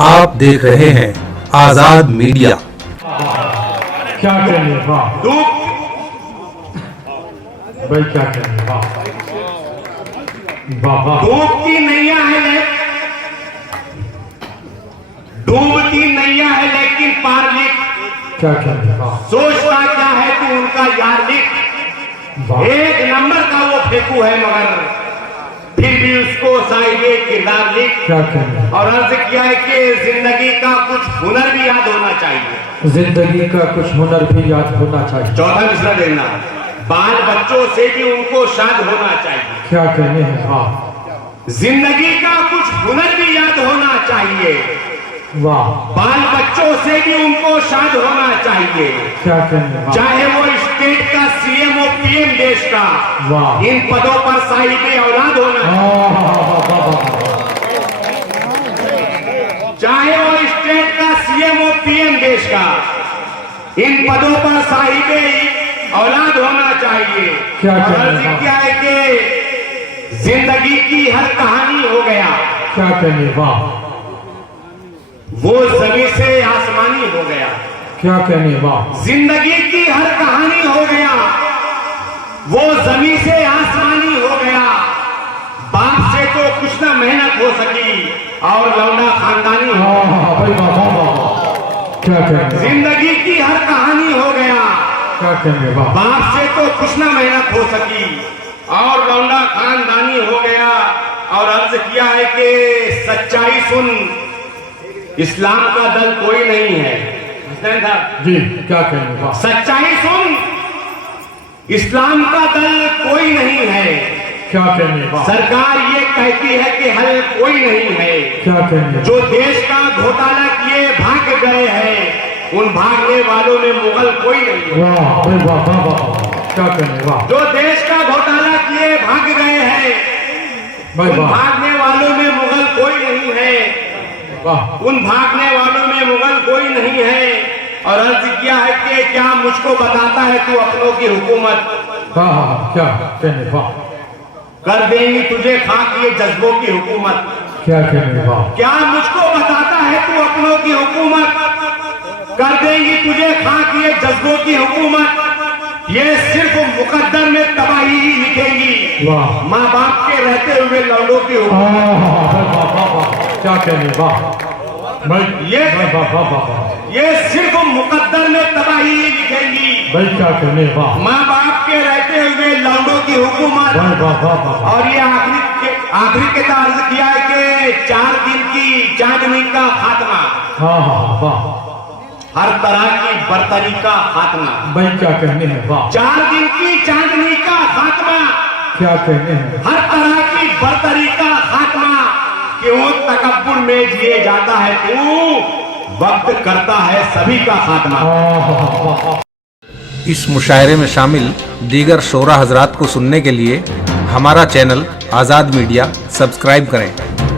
आप देख रहे हैं आजाद मीडिया। क्या करेंगे वाह भाई, क्या करेंगे वाह वाह वाह। डूबती नैया है, डूबती नैया है लेकिन पार लिख। क्या करेंगे वाह सोचता क्या है तू उनका यार लिख। वाह। एक नंबर का वो फेंकू है मगर फिर भी उसको साहिबे किरदार लिख। क्या करेंगे। और अर्ज किया है कि जिंदगी का कुछ हुनर भी याद होना चाहिए। जिंदगी का कुछ हुनर भी याद होना चाहिए। चौथा मिसरा देना, बाल बच्चों से भी उनको शाद होना चाहिए। क्या कहने हैं वाह जिंदगी का कुछ हुनर भी याद होना चाहिए। वाह। बाल बच्चों से भी उनको शाद होना चाहिए। क्या कहने वाह चाहे वो स्टेट का सीएम हो पीएम देश का, वाह। इन पदों पर साहिबे औलाद होना चाहिए। चाहे वो स्टेट का सीएम हो पीएम देश का, इन पदों पर साहिबे औलाद होना चाहिए। क्या और कहने अर्ज वाह। क्या है कि जिंदगी की हर कहानी हो गया क्या कहने वाह वो जमीन से आसमानी हो गया। क्या कहने वाह जिंदगी की हर कहानी हो गया वो जमीन से आसमानी हो गया। बाप से तो कुछ ना मेहनत हो सकी और लौंडा खानदानी हो गया। भाई वाह वाह वाह। क्या कहने जिंदगी की हर कहानी हो गया क्या कहने वाह बाप से तो कुछ ना मेहनत हो सकी और लौंडा खानदानी हो गया। और अर्ज किया है कि सच्चाई सुन, इस्लाम का दल कोई नहीं है। जी। क्या कहने वाह सच्चाई सुन, इस्लाम का दल कोई नहीं है। क्या कहने वाह सरकार ये कहती है कि हल कोई नहीं है। क्या कहने जो देश का घोटाला किए भाग गए हैं, उन भागने वालों में मुगल कोई नहीं है। वाह भाई वाह वाह वाह। क्या कहने वाह जो देश का घोटाला किए भाग गए हैं, भाई उन वाह भागने वालों में मुगल कोई नहीं है। वाह। उन भागने वालों में मुगल कोई नहीं है। और अर्ज किया है कि क्या मुझको बताता है तू अपनों की हुकूमत। हाँ हाँ। क्या कहने वाह कर देंगी तुझे खाक ये जज्बों की हुकूमत। क्या कहने वाह क्या मुझको बताता है तू अपनों की हुकूमत। कर देंगी तुझे खाक ये जज्बों की हुकूमत। ये सिर्फ मुकद्दर में तबाही ही लिखेंगी वाह। माँ बाप के रहते हुए लौंडों की हुकूमत। वाह वाह वाह। क्या कहने वाह भाई ये वाह वाह वाह वाह। ये सिर्फ मुकद्दर में तबाही ही लिखेंगी भाई क्या कहने वाह माँ बाप के रहते हुए लौंडों की हुकूमत। वाह वाह वाह वाह। और ये आखिरी के तर्ज किया है कि 4 दिन की चांदनी का खात्मा, हाँ हाँ वाह। हर तरह की बर्तरी का खात्मा। भाई क्या कहने हैं वाह 4 दिन की चांदनी का खात्मा, क्या कहने हैं हर तरह की बर्तरी का खात्मा। क्यों तकब्बुर में जिए जाता है तू, वक्त करता है सभी का खात्मा। इस मुशायरे में शामिल दीगर शोरा हजरात को सुनने के लिए हमारा चैनल आज़ाद मीडिया सब्सक्राइब करें।